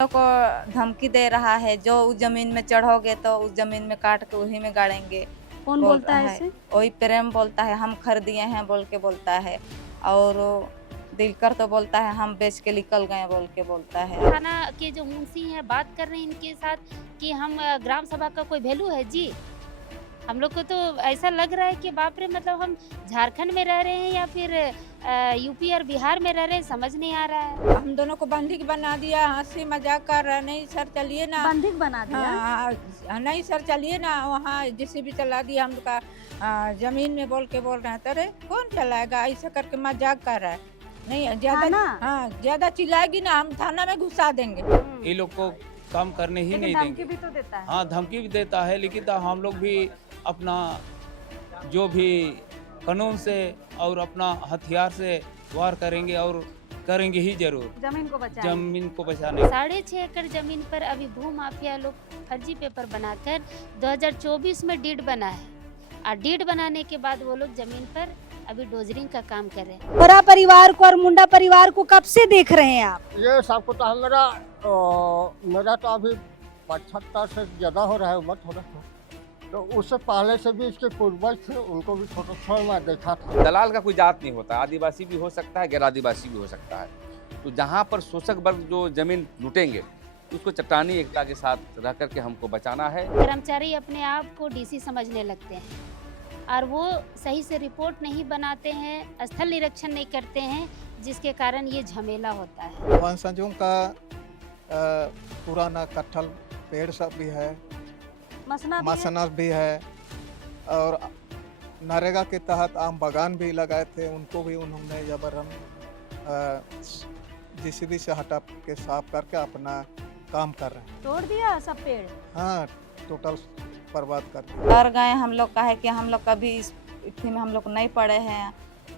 लोग को धमकी दे रहा है, जो उस जमीन में चढ़ोगे तो उस जमीन में काट के उसी में गाड़ेंगे कौन बोल बोलता रहा है है। इसे? वही प्रेम बोलता है हम खरीदिए हैं बोल के बोलता है। और दिलकर तो बोलता है हम बेच के निकल गए बोल के बोलता है। थाना के जो मुंशी हैं बात कर रहे हैं इनके साथ कि हम ग्राम सभा का कोई वैल्यू है जी। हम लोग को तो ऐसा लग रहा है कि बाप रे, मतलब हम झारखंड में रह रहे हैं या फिर यूपी और बिहार में रह रहे हैं, समझ नहीं आ रहा है। हम दोनों को बंदिक बना दिया, हंसी मजाक कर रहा, नहीं सर चलिए ना। बंदिक बना दिया? हाँ, नहीं सर चलिए ना, वहाँ जेसीबी चला दिया हम लोग का जमीन में बोल रहे हैं। अरे कौन चलाएगा, ऐसा करके मजाक कर रहा है। नहीं ज्यादा, थाना? हाँ ज्यादा चिल्लाएगी ना हम थाना में घुसा देंगे। ये लोग को काम करने ही नहीं धमकी देंगे। भी तो देता है। हाँ, धमकी भी देता है, लेकिन तो हम लोग भी अपना जो भी कानून से और अपना हथियार से वार करेंगे और करेंगे ही जरूर। जमीन को बचाएंगे। जमीन को बचाने 6.5 एकड़ जमीन पर अभी भू माफिया लोग फर्जी पेपर बनाकर 2024 में डीड बना है, और डीड बनाने के बाद वो लोग जमीन पर अभी डोजरिंग का काम कर रहे हैं। बड़ा परिवार को और मुंडा परिवार को कब से देख रहे हैं आप? ये सब कुछ मेरा तो अभी 75 से ज़्यादा हो रहा है उम्र थोड़ा सा, तो उससे पहले से भी इसके पूर्वज थे, उनको भी थोड़ा मैं देखा था। दलाल का कोई जात नहीं होता, आदिवासी भी हो सकता है, गैर आदिवासी भी हो सकता है। तो जहाँ पर शोषक वर्ग जो जमीन लूटेंगे उसको चट्टानी एकता के साथ रह करके हमको बचाना है। कर्मचारी अपने आप को डीसी समझने लगते हैं और वो सही से रिपोर्ट नहीं बनाते हैं, स्थल निरीक्षण नहीं करते हैं, जिसके कारण ये झमेला होता है। वंशजों का पुराना कटहल पेड़ सब भी है, मसना भी है, और नरेगा के तहत आम बागान भी लगाए थे, उनको भी उन्होंने जबरन जेसीबी से हटा के साफ करके अपना काम कर रहे हैं। तोड़ दिया सब पेड़? हाँ, टोटल बर्बाद कर दिया। डर गए हम लोग का है कि हम लोग कभी इस इतनी में हम लोग नहीं पड़े हैं,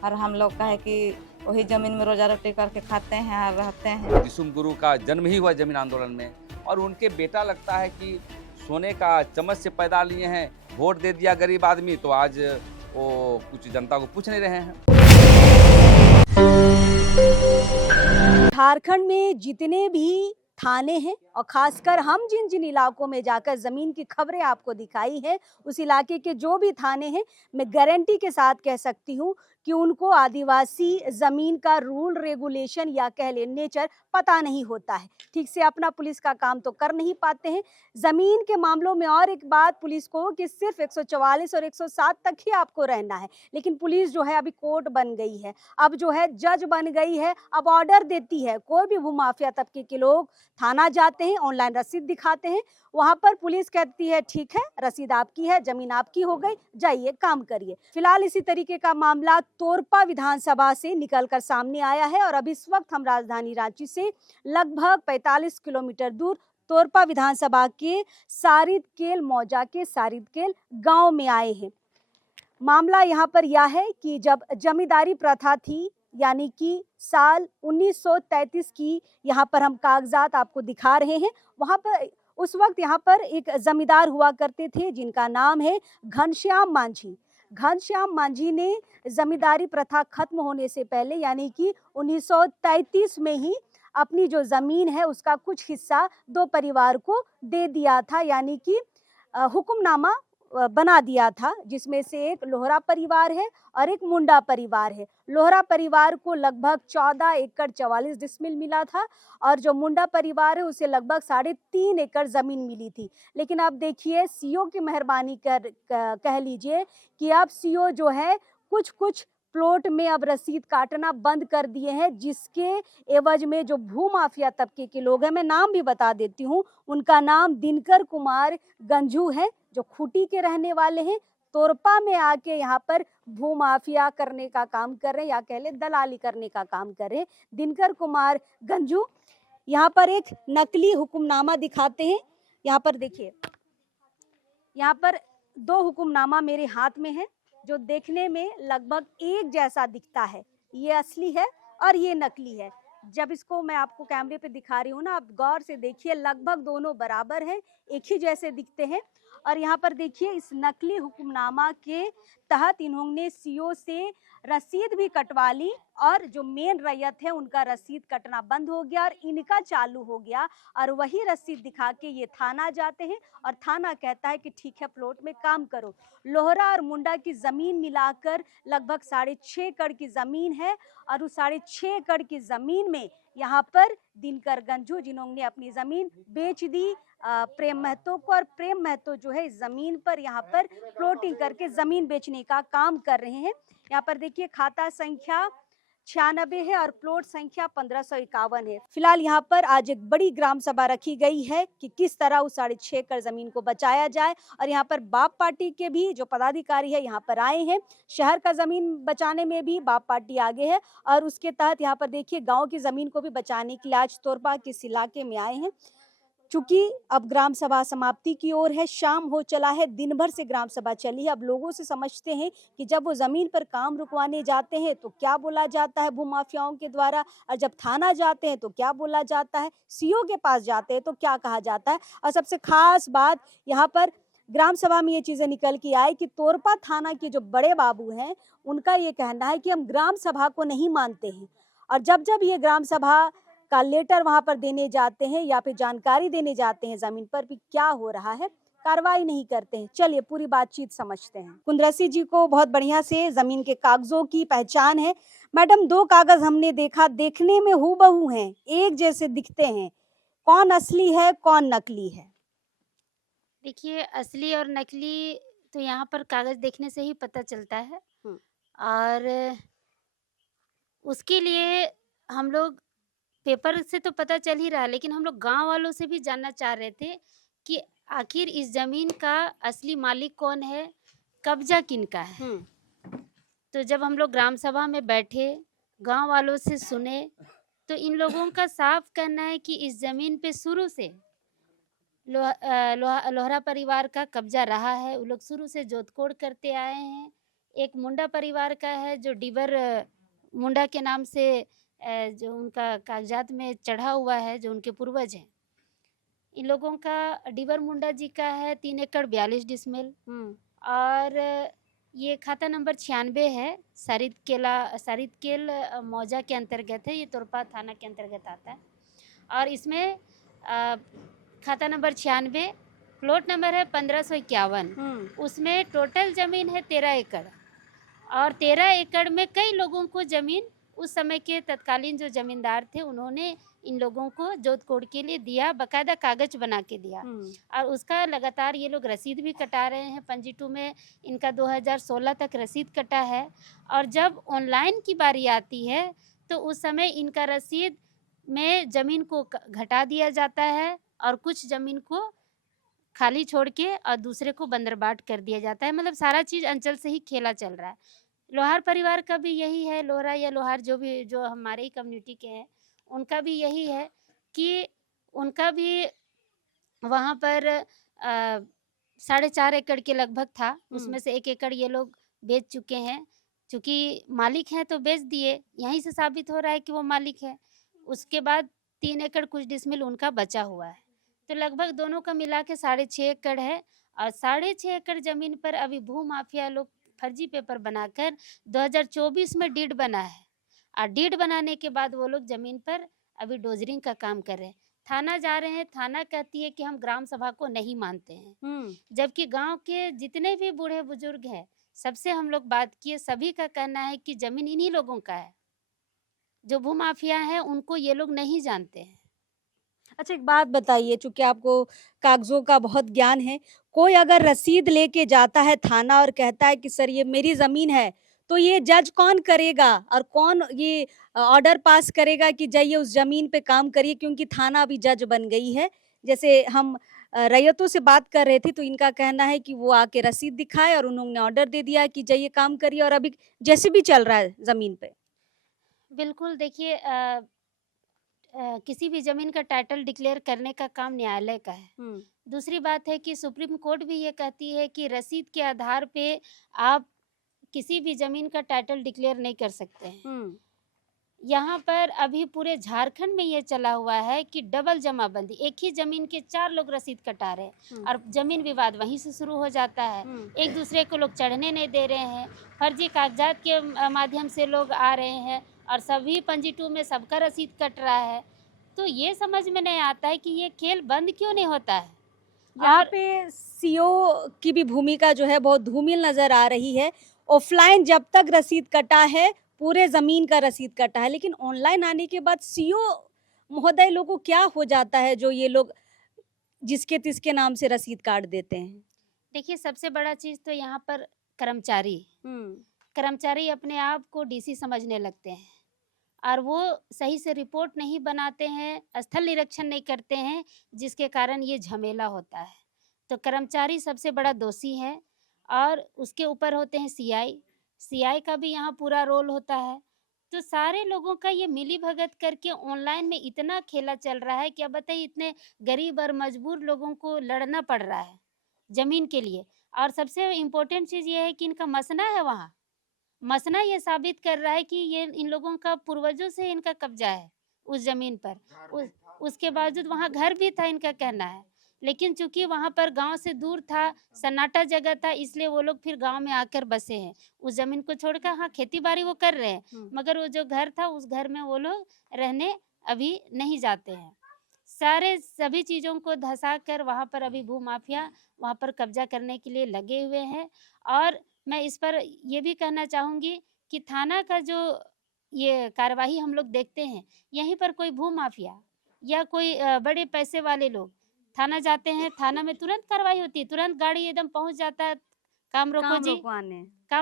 और हम लोग का है कि वही जमीन में रोजा रोटी करके खाते हैं और रहते हैं। दिसुम गुरु का जन्म ही हुआ जमीन आंदोलन में, और उनके बेटा लगता है कि सोने का चम्मच से पैदा लिए हैं, वोट दे दिया गरीब आदमी, तो आज वो कुछ जनता को पूछ नहीं रहे हैं। झारखंड में जितने भी थाने हैं और खासकर हम जिन जिन इलाकों में जाकर ज़मीन की खबरें आपको दिखाई है, उस इलाके के जो भी थाने हैं, मैं गारंटी के साथ कह सकती हूँ कि उनको आदिवासी ज़मीन का रूल रेगुलेशन या कह ले नेचर पता नहीं होता है। ठीक से अपना पुलिस का काम तो कर नहीं पाते हैं। ज़मीन के मामलों में और एक बात पुलिस को कि सिर्फ 144 और 107 तक ही आपको रहना है, लेकिन पुलिस जो है अभी कोर्ट बन गई है, अब जो है जज बन गई है, अब ऑर्डर देती है। कोई भी भूमाफिया तबके के लोग थाना जाते हैं, ऑनलाइन रसीद दिखाते हैं, वहां पर पुलिस कहती है ठीक है, रसीद आपकी है, जमीन आपकी हो गई, जाइए काम करिए। फिलहाल इसी तरीके का मामला तोरपा विधानसभा से निकलकर सामने आया है, और अभी इस वक्त हम राजधानी रांची से लगभग 45 किलोमीटर दूर तोरपा विधानसभा के सारिदकेल मौजा के सारिदकेल गांव में आए हैं। मामला यहाँ पर यह है कि जब जमींदारी प्रथा थी, यानी कि साल 1933 की यहाँ पर हम कागजात आपको दिखा रहे हैं, वहाँ पर उस वक्त यहाँ पर एक जमींदार हुआ करते थे जिनका नाम है घनश्याम मांझी। घनश्याम मांझी ने जमींदारी प्रथा खत्म होने से पहले यानी कि 1933 में ही अपनी जो ज़मीन है उसका कुछ हिस्सा दो परिवार को दे दिया था, यानी कि हुक्मनामा बना दिया था, जिसमें से एक लोहरा परिवार है और एक मुंडा परिवार है। लोहरा परिवार को लगभग 14 एकड़ 44 डिसमिल मिला था, और जो मुंडा परिवार है उसे लगभग 3.5 एकड़ ज़मीन मिली थी। लेकिन अब देखिए सीओ की मेहरबानी कह लीजिए कि अब सीओ जो है कुछ प्लॉट में अब रसीद काटना बंद कर दिए हैं, जिसके एवज में जो भूमाफिया तबके के लोग हैं, मैं नाम भी बता देती हूँ, उनका नाम दिनकर कुमार गंजू है, जो खूंटी के रहने वाले हैं, तोरपा में आके यहाँ पर भूमाफिया करने का काम कर रहे हैं, या कह ले दलाली करने का काम कर रहे हैं। दिनकर कुमार गंजू यहाँ पर एक नकली हुक्मनामा दिखाते हैं। यहाँ पर देखिए, यहाँ पर 2 हुक्मनामा मेरे हाथ में है, जो देखने में लगभग एक जैसा दिखता है। ये असली है और ये नकली है। जब इसको मैं आपको कैमरे पे दिखा रही हूँ ना, आप गौर से देखिए, लगभग दोनों बराबर हैं, एक ही जैसे दिखते हैं। और यहाँ पर देखिए इस नकली हुक्मनामा के तहत इन्होंने सीओ से रसीद भी कटवा ली और जो मेन रैयत है उनका रसीद कटना बंद हो गया और इनका चालू हो गया और वही रसीद दिखा के ये थाना जाते हैं और थाना कहता है कि ठीक है प्लॉट में काम करो। लोहरा और मुंडा की ज़मीन मिलाकर लगभग 6.5 एकड़ की ज़मीन है और उस 6.5 एकड़ की ज़मीन में यहाँ पर दिनकर गंजू जिन्होंने अपनी ज़मीन बेच दी प्रेम महतो को, और प्रेम महतो जो है इस ज़मीन पर यहाँ पर प्लॉटिंग करके ज़मीन बेचने का काम कर रहे हैं। यहाँ पर देखिए खाता संख्या 96 है और प्लॉट संख्या 1551 है। फिलहाल यहाँ पर आज एक बड़ी ग्राम सभा रखी गई है कि किस तरह उस 6.5 एकड़ जमीन को बचाया जाए और यहाँ पर बाप पार्टी के भी जो पदाधिकारी है यहाँ पर आए हैं। शहर का जमीन बचाने में भी बाप पार्टी आगे है और उसके तहत यहाँ पर देखिए गाँव की जमीन को भी बचाने के लिए आज तोरपा के इस इलाके में आए हैं। चूंकि अब ग्राम सभा समाप्ति की ओर है, शाम हो चला है, दिन भर से ग्राम सभा चली है। अब लोगों से समझते हैं कि जब वो जमीन पर काम रुकवाने जाते हैं तो क्या बोला जाता है भूमाफियाओं के द्वारा, और जब थाना जाते हैं तो क्या बोला जाता है, सीओ के पास जाते हैं तो क्या कहा जाता है। और सबसे खास बात यहाँ पर ग्राम सभा में ये चीजें निकल के आई कि तोरपा थाना के जो बड़े बाबू हैं उनका ये कहना है कि हम ग्राम सभा को नहीं मानते हैं और जब जब ये ग्राम सभा का लेटर वहां पर देने जाते हैं या फिर जानकारी देने जाते हैं जमीन पर भी क्या हो रहा है, कार्रवाई नहीं करते हैं। चलिए पूरी बातचीत समझते हैं। कुंद्रसी जी को बहुत बढ़िया से जमीन के कागजों की पहचान है। मैडम 2 कागज हमने देखा, देखने में हूबहू हैं, एक जैसे दिखते हैं, कौन असली है कौन नकली है? देखिए असली और नकली तो यहाँ पर कागज देखने से ही पता चलता है और उसके लिए हम लोग पेपर से तो पता चल ही रहा है, लेकिन हम लोग गांव वालों से भी जानना चाह रहे थे कि आखिर इस जमीन का असली मालिक कौन है, कब्जा किनका है। तो जब हम लोग ग्राम सभा में बैठे, गांव वालों से सुने, तो इन लोगों का साफ कहना है कि इस जमीन पे शुरू से लोहरा परिवार का कब्जा रहा है। वो लोग शुरू से जोतकोड़ करते आए हैं। एक मुंडा परिवार का है जो डिबर मुंडा के नाम से जो उनका कागजात में चढ़ा हुआ है, जो उनके पूर्वज हैं। इन लोगों का डिबर मुंडा जी का है 3 एकड़ 42 डिसमिल और ये खाता नंबर 96 है, सारिदकेल मौजा के अंतर्गत है। ये तोरपा थाना के अंतर्गत आता है और इसमें खाता नंबर 96, प्लॉट नंबर है 1551। उसमें टोटल ज़मीन है 13 एकड़ और 13 एकड़ में कई लोगों को ज़मीन उस समय के तत्कालीन जो जमींदार थे उन्होंने इन लोगों को जोत कोड़ के लिए दिया, बाकायदा कागज बना के दिया और उसका लगातार ये लोग रसीद भी कटा रहे हैं। पंजीटू में इनका 2016 तक रसीद कटा है और जब ऑनलाइन की बारी आती है तो उस समय इनका रसीद में ज़मीन को घटा दिया जाता है और कुछ ज़मीन को खाली छोड़ के और दूसरे को बंदरबाट कर दिया जाता है। मतलब सारा चीज़ अंचल से ही खेला चल रहा है। लोहार परिवार का भी यही है, लोहरा या लोहार जो हमारे ही कम्युनिटी के हैं उनका भी यही है कि उनका भी वहाँ पर 4.5 एकड़ के लगभग था, उसमें से 1 एकड़ ये लोग बेच चुके हैं। चूँकि मालिक हैं तो बेच दिए, यहीं से साबित हो रहा है कि वो मालिक है। उसके बाद 3 एकड़ कुछ डिसमिल उनका बचा हुआ है, तो लगभग दोनों का मिला के 6.5 एकड़ है और 6.5 एकड़ ज़मीन पर अभी भू माफिया लोग फर्जी पेपर बनाकर 2024 में डीड बना है और डीड बनाने के बाद वो लोग ज़मीन पर अभी डोजरिंग का काम कर रहे हैं। थाना जा रहे हैं, थाना कहती है कि हम ग्राम सभा को नहीं मानते हैं, जबकि गांव के जितने भी बूढ़े बुजुर्ग हैं सबसे हम लोग बात किए, सभी का कहना है कि ज़मीन इन्हीं लोगों का है। जो भूमाफिया हैं उनको ये लोग नहीं जानते हैं। अच्छा एक बात बताइए, चूंकि आपको कागजों का बहुत ज्ञान है, कोई अगर रसीद लेके जाता है थाना और कहता है कि सर ये मेरी ज़मीन है, तो ये जज कौन करेगा और कौन ये ऑर्डर पास करेगा कि जाइए उस ज़मीन पे काम करिए, क्योंकि थाना अभी जज बन गई है। जैसे हम रैयतों से बात कर रहे थे तो इनका कहना है कि वो आके रसीद दिखाए और उन्होंने ऑर्डर दे दिया कि जाइए काम करिए, और अभी जैसे भी चल रहा है ज़मीन पे। बिल्कुल, देखिए किसी भी ज़मीन का टाइटल डिक्लेयर करने का काम न्यायालय का है। दूसरी बात है कि सुप्रीम कोर्ट भी ये कहती है कि रसीद के आधार पे आप किसी भी ज़मीन का टाइटल डिक्लेयर नहीं कर सकते हैं। यहाँ पर अभी पूरे झारखंड में ये चला हुआ है कि डबल जमाबंदी, एक ही जमीन के 4 लोग रसीद कटा रहे हैं और जमीन विवाद वहीं से शुरू हो जाता है। एक दूसरे को लोग चढ़ने नहीं दे रहे हैं, फर्जी कागजात के माध्यम से लोग आ रहे हैं और सभी पंजी 2 में सबका रसीद कट रहा है। तो ये समझ में नहीं आता है कि ये खेल बंद क्यों नहीं होता है। यहाँ पे सीओ की भी भूमिका जो है बहुत धूमिल नजर आ रही है। ऑफलाइन जब तक रसीद कटा है, पूरे जमीन का रसीद कटा है, लेकिन ऑनलाइन आने के बाद सीओ महोदय लोगों को क्या हो जाता है जो ये लोग जिसके तिसके नाम से रसीद काट देते हैं? देखिए, सबसे बड़ा चीज़ तो यहाँ पर कर्मचारी अपने आप को डीसी समझने लगते हैं और वो सही से रिपोर्ट नहीं बनाते हैं, स्थल निरीक्षण नहीं करते हैं, जिसके कारण ये झमेला होता है। तो कर्मचारी सबसे बड़ा दोषी है और उसके ऊपर होते हैं सीआई का भी यहाँ पूरा रोल होता है। तो सारे लोगों का ये मिली भगत करके ऑनलाइन में इतना खेला चल रहा है कि अब बताइए, इतने गरीब और मजबूर लोगों को लड़ना पड़ रहा है ज़मीन के लिए। और सबसे इम्पोर्टेंट चीज़ ये है कि इनका मसना है, वहाँ मसना ये साबित कर रहा है कि ये इन लोगों का पूर्वजों से इनका कब्जा है उस ज़मीन पर। उसके बावजूद वहाँ घर भी था, इनका कहना है, लेकिन चूंकि वहाँ पर गांव से दूर था, सन्नाटा जगह था, इसलिए वो लोग फिर गांव में आकर बसे हैं। उस ज़मीन को छोड़कर हाँ खेती बाड़ी वो कर रहे हैं, मगर वो जो घर था उस घर में वो लोग रहने अभी नहीं जाते हैं। सभी चीज़ों को धसा कर वहाँ पर अभी भूमाफिया वहाँ पर कब्जा करने के लिए लगे हुए हैं। और मैं इस पर ये भी कहना चाहूँगी कि थाना का जो ये कार्रवाई हम लोग देखते हैं, यहीं पर कोई भूमाफिया या कोई बड़े पैसे वाले लोग थाना जाते हैं, थाना में तुरंत कार्रवाई होती है, तुरंत गाड़ी एकदम पहुंच जाता है, काम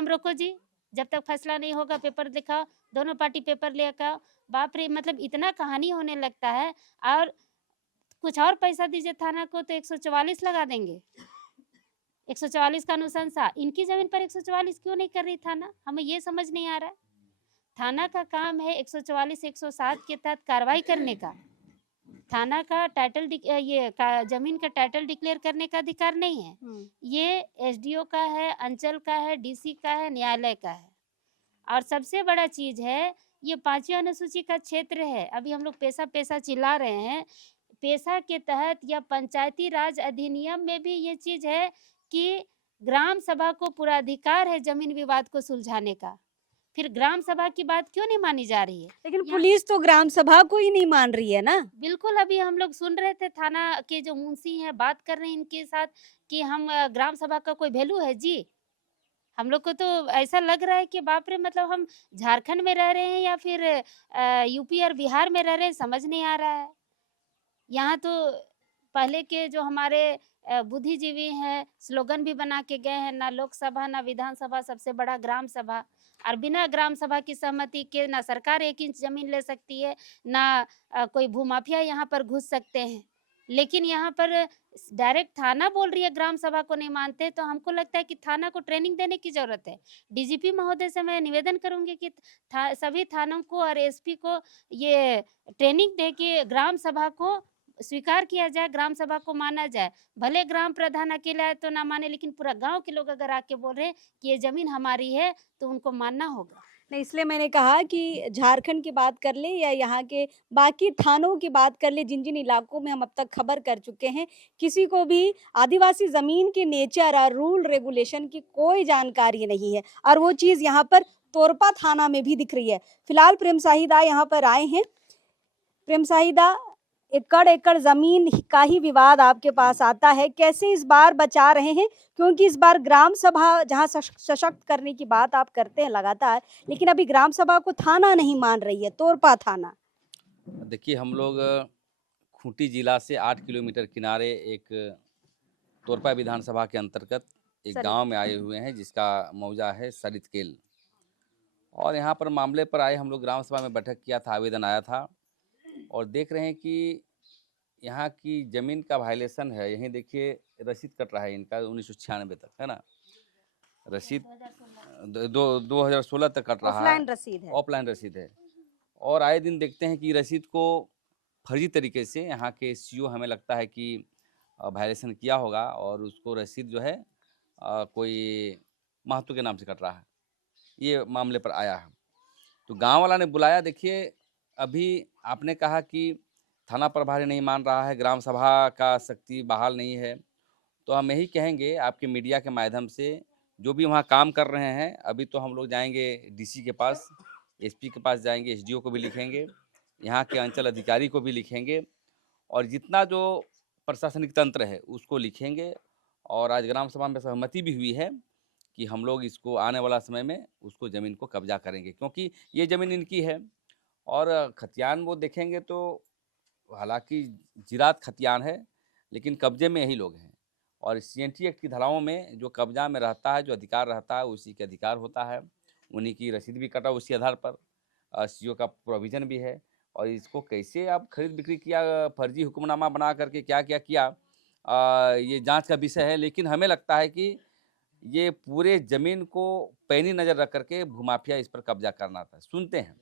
रोको जी, जब तक फैसला नहीं होगा पेपर दिखाओ, दोनों पार्टी पेपर लेकर। बाप रे, मतलब इतना कहानी होने लगता है। और कुछ और पैसा दीजिए थाना को तो 144 लगा देंगे, 144 का अनुशंसा। इनकी जमीन पर 144 क्यों नहीं कर रही थाना, हमें ये समझ नहीं आ रहा है। थाना का काम है 144 107 के तहत कार्रवाई करने का। थाना का टाइटल जमीन का टाइटल डिक्लेयर करने का अधिकार नहीं है, ये एसडीओ का है, अंचल का है, डीसी का है, न्यायालय का है। और सबसे बड़ा चीज है, ये 5वीं अनुसूची का क्षेत्र है। अभी हम लोग पैसा चिल्ला रहे हैं, पैसा के तहत या पंचायती राज अधिनियम में भी ये चीज है कि ग्राम सभा को पूरा अधिकार है जमीन विवाद को सुलझाने का। फिर ग्राम सभा की बात क्यों नहीं मानी जा रही है? लेकिन पुलिस तो ग्राम सभा को ही नहीं मान रही है ना। बिल्कुल, अभी हम लोग सुन रहे थे, थाना के जो मुंशी हैं बात कर रहे हैं इनके साथ कि हम ग्राम सभा का कोई वैल्यू है जी। हम लोग को तो ऐसा लग रहा है कि बाप रे, मतलब हम झारखंड में रह रहे हैं या फिर यूपी और बिहार में रह रहे हैं, समझ नहीं आ रहा है। यहाँ तो पहले के जो हमारे बुद्धिजीवी हैं स्लोगन भी बना के गए हैं, ना लोकसभा ना विधानसभा, सबसे बड़ा ग्राम सभा। और बिना ग्राम सभा की सहमति के ना सरकार 1 इंच जमीन ले सकती है, ना कोई भूमाफिया यहाँ पर घुस सकते हैं। लेकिन यहाँ पर डायरेक्ट थाना बोल रही है ग्राम सभा को नहीं मानते, तो हमको लगता है कि थाना को ट्रेनिंग देने की जरूरत है। डीजीपी महोदय से मैं निवेदन करूंगी कि सभी थानों को और एसपी को ये ट्रेनिंग दे के ग्राम सभा को स्वीकार किया जाए, ग्राम सभा को माना जाए। भले ग्राम प्रधान अकेला है तो ना माने, लेकिन पूरा गांव के लोग अगर आके बोल रहे हैं कि ये जमीन हमारी है तो उनको मानना होगा। नहीं, इसलिए मैंने कहा कि झारखंड की बात कर ले या यहाँ के बाकी थानों की बात कर ले, जिन जिन इलाकों में हम अब तक खबर कर चुके हैं, किसी को भी आदिवासी ज़मीन के नेचर और रूल रेगुलेशन की कोई जानकारी नहीं है। और वो चीज़ यहाँ पर तोरपा थाना में भी दिख रही है। फिलहाल प्रेम साहिदा यहाँ पर आए हैं। प्रेम साहिदा, एकड़ जमीन का ही विवाद आपके पास आता है, कैसे इस बार बचा रहे हैं? क्योंकि इस बार ग्राम सभा जहां सशक्त करने की बात आप करते हैं लगातार, लेकिन अभी ग्राम सभा को थाना नहीं मान रही है, तोरपा थाना। देखिए, हम लोग खूंटी जिला से 8 किलोमीटर किनारे एक तोरपा विधानसभा के अंतर्गत एक गांव में आए हुए हैं, जिसका मौजा है सरितकेल। और यहाँ पर मामले पर आए हम लोग ग्राम सभा में बैठक किया था, आवेदन आया था, और देख रहे हैं कि यहाँ की ज़मीन का वायलेशन है। यहीं देखिए, रसीद कट रहा है इनका 1996 तक, है ना, रसीद 2016 तक कट रहा है, ऑफलाइन रसीद है। और आए दिन देखते हैं कि रसीद को फर्जी तरीके से यहाँ के सीओ, हमें लगता है कि वायलेशन किया होगा, और उसको रसीद जो है कोई महत्व के नाम से कट रहा है। ये मामले पर आया है। तो गांव वाला ने बुलाया। देखिए अभी आपने कहा कि थाना प्रभारी नहीं मान रहा है, ग्राम सभा का शक्ति बहाल नहीं है, तो हम यही कहेंगे आपके मीडिया के माध्यम से, जो भी वहाँ काम कर रहे हैं, अभी तो हम लोग जाएंगे डीसी के पास, एसपी के पास जाएंगे, एसडीओ को भी लिखेंगे, यहाँ के अंचल अधिकारी को भी लिखेंगे, और जितना जो प्रशासनिक तंत्र है उसको लिखेंगे। और आज ग्राम सभा में सहमति भी हुई है कि हम लोग इसको आने वाला समय में उसको ज़मीन को कब्जा करेंगे, क्योंकि ये ज़मीन इनकी है। और खतियान वो देखेंगे तो हालांकि जिरात खतियान है, लेकिन कब्जे में यही लोग हैं। और CNT एक्ट की धाराओं में जो कब्जा में रहता है, जो अधिकार रहता है, उसी के अधिकार होता है। उन्हीं की रसीद भी कटा उसी आधार पर, CO का प्रोविज़न भी है। और इसको कैसे आप खरीद बिक्री किया, फर्जी हुक्मनामा बना करके क्या क्या किया, ये जांच का विषय है। लेकिन हमें लगता है कि ये पूरे ज़मीन को पैनी नज़र रख करके भूमाफिया इस पर कब्जा करना था। सुनते हैं